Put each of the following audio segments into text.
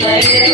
Thank you.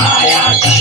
Hare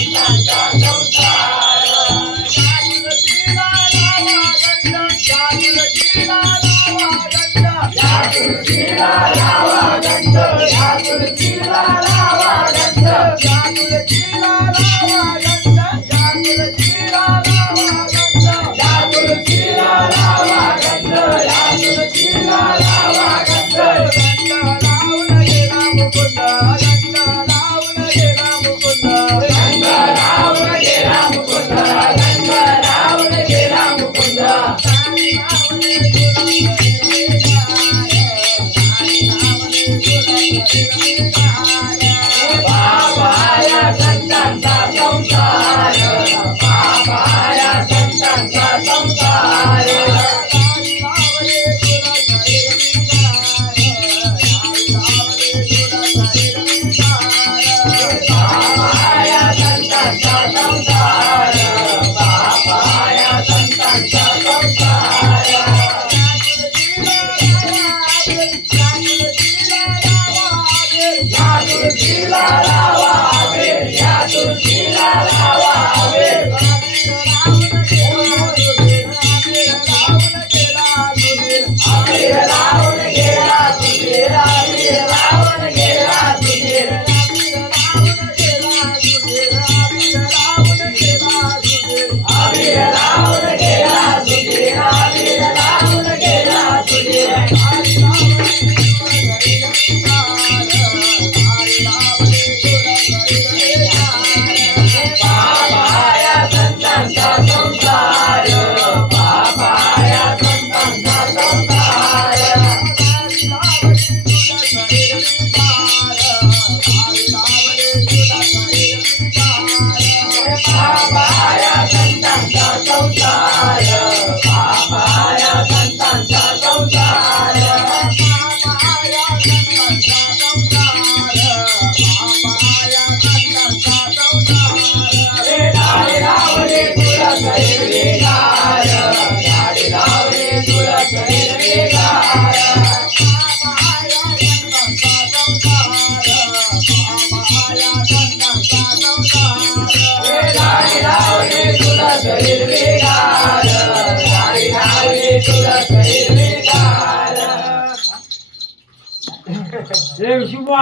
Seja uma